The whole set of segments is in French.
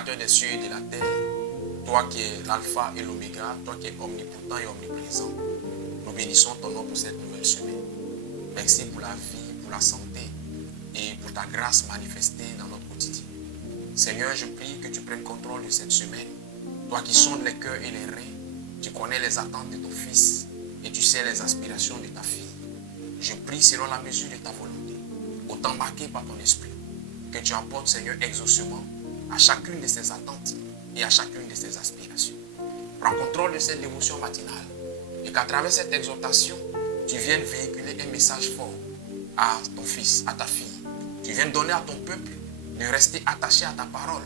créateur des cieux et de la terre, toi qui es l'alpha et l'oméga, toi qui es omnipotent et omniprésent, nous bénissons ton nom pour cette nouvelle semaine. Merci pour la vie, pour la santé et pour ta grâce manifestée dans notre quotidien. Seigneur, je prie que tu prennes contrôle de cette semaine. Toi qui sondes les cœurs et les reins, tu connais les attentes de ton fils et tu sais les aspirations de ta fille. Je prie selon la mesure de ta volonté, autant marqué par ton esprit, que tu apportes, Seigneur, exaucement à chacune de ses attentes et à chacune de ses aspirations. Prends contrôle de cette dévotion matinale et qu'à travers cette exhortation, tu viennes véhiculer un message fort à ton fils, à ta fille. Tu viennes donner à ton peuple de rester attaché à ta parole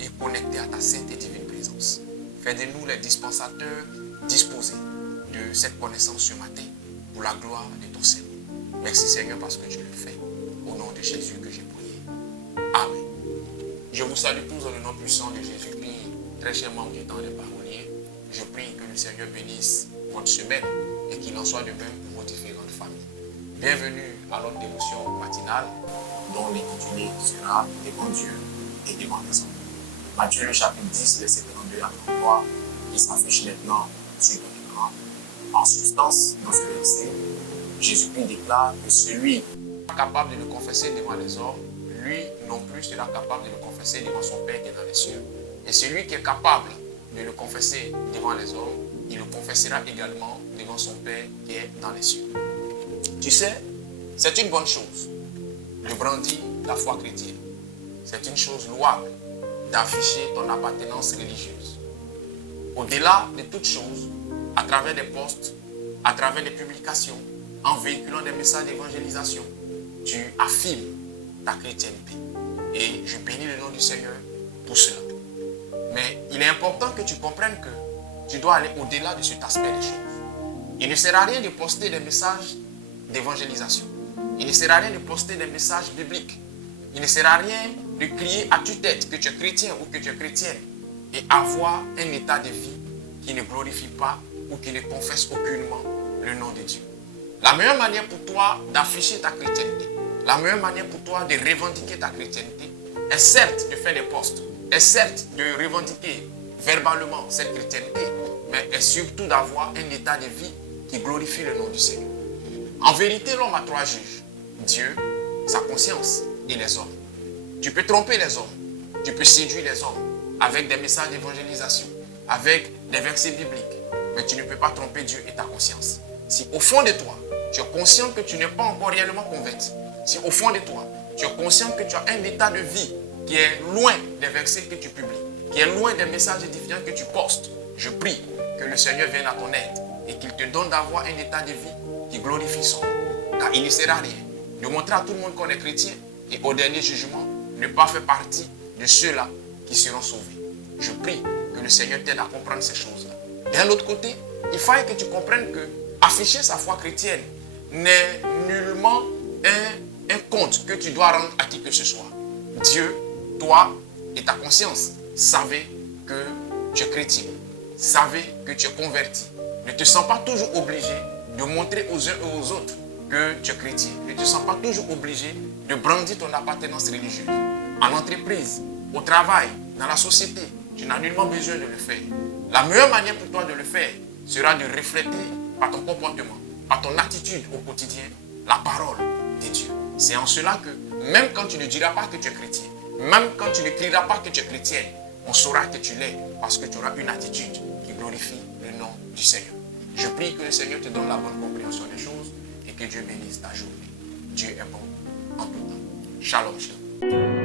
et connecté à ta sainte et divine présence. Fais de nous les dispensateurs disposés de cette connaissance ce matin pour la gloire de ton Seigneur. Merci Seigneur parce que tu le fais. Au nom de Jésus que j'ai prié. Amen. Je vous salue tous dans le nom puissant de Jésus-Christ, très chers membres du temps des paroliers. Je prie que le Seigneur bénisse votre semaine et qu'il en soit de même pour vos différentes familles. Bienvenue à notre dévotion matinale dont l'intitulé sera devant Dieu et devant les hommes. Matthieu le chapitre 10, verset 32 à 33, qui s'affiche maintenant sur l'écran. En substance, dans ce verset, Jésus-Christ déclare que celui capable de le confesser devant les hommes, lui non plus sera capable de le confesser devant son Père qui est dans les cieux. Et celui qui est capable de le confesser devant les hommes, il le confessera également devant son Père qui est dans les cieux. Tu sais, c'est une bonne chose de brandir la foi chrétienne. C'est une chose louable d'afficher ton appartenance religieuse. Au-delà de toute chose, à travers des posts, à travers des publications, en véhiculant des messages d'évangélisation, tu affirmes ta chrétienté. Et je bénis le nom du Seigneur pour cela. Mais il est important que tu comprennes que tu dois aller au-delà de cet aspect des choses. Il ne sert à rien de poster des messages d'évangélisation. Il ne sert à rien de poster des messages bibliques. Il ne sert à rien de crier à tue-tête que tu es chrétien ou que tu es chrétienne et avoir un état de vie qui ne glorifie pas ou qui ne confesse aucunement le nom de Dieu. La meilleure manière pour toi d'afficher ta chrétienté, la meilleure manière pour toi de revendiquer ta chrétienté est certes de faire des posts, est certes de revendiquer verbalement cette chrétienté, mais est surtout d'avoir un état de vie qui glorifie le nom du Seigneur. En vérité, l'homme a trois juges: Dieu, sa conscience et les hommes. Tu peux tromper les hommes, tu peux séduire les hommes avec des messages d'évangélisation, avec des versets bibliques, mais tu ne peux pas tromper Dieu et ta conscience. Si au fond de toi, tu es conscient que tu n'es pas encore réellement converti, si au fond de toi, tu es conscient que tu as un état de vie qui est loin des versets que tu publies, qui est loin des messages édifiants que tu postes, je prie que le Seigneur vienne à ton aide et qu'il te donne d'avoir un état de vie qui glorifie son nom. Car il ne sert à rien de montrer à tout le monde qu'on est chrétien et au dernier jugement, ne pas faire partie de ceux-là qui seront sauvés. Je prie que le Seigneur t'aide à comprendre ces choses-là. D'un autre côté, il faut que tu comprennes que afficher sa foi chrétienne n'est nullement un compte que tu dois rendre à qui que ce soit. Dieu, toi et ta conscience savez que tu es chrétien, savez que tu es converti. Ne te sens pas toujours obligé de montrer aux uns et aux autres que tu es chrétien. Ne te sens pas toujours obligé de brandir ton appartenance religieuse. En entreprise, au travail, dans la société, tu n'as nullement besoin de le faire. La meilleure manière pour toi de le faire sera de refléter par ton comportement, par ton attitude au quotidien, la parole de Dieu. C'est en cela que, même quand tu ne diras pas que tu es chrétien, même quand tu ne crieras pas que tu es chrétienne, on saura que tu l'es parce que tu auras une attitude qui glorifie le nom du Seigneur. Je prie que le Seigneur te donne la bonne compréhension des choses et que Dieu bénisse ta journée. Dieu est bon en tout temps. Shalom, shalom.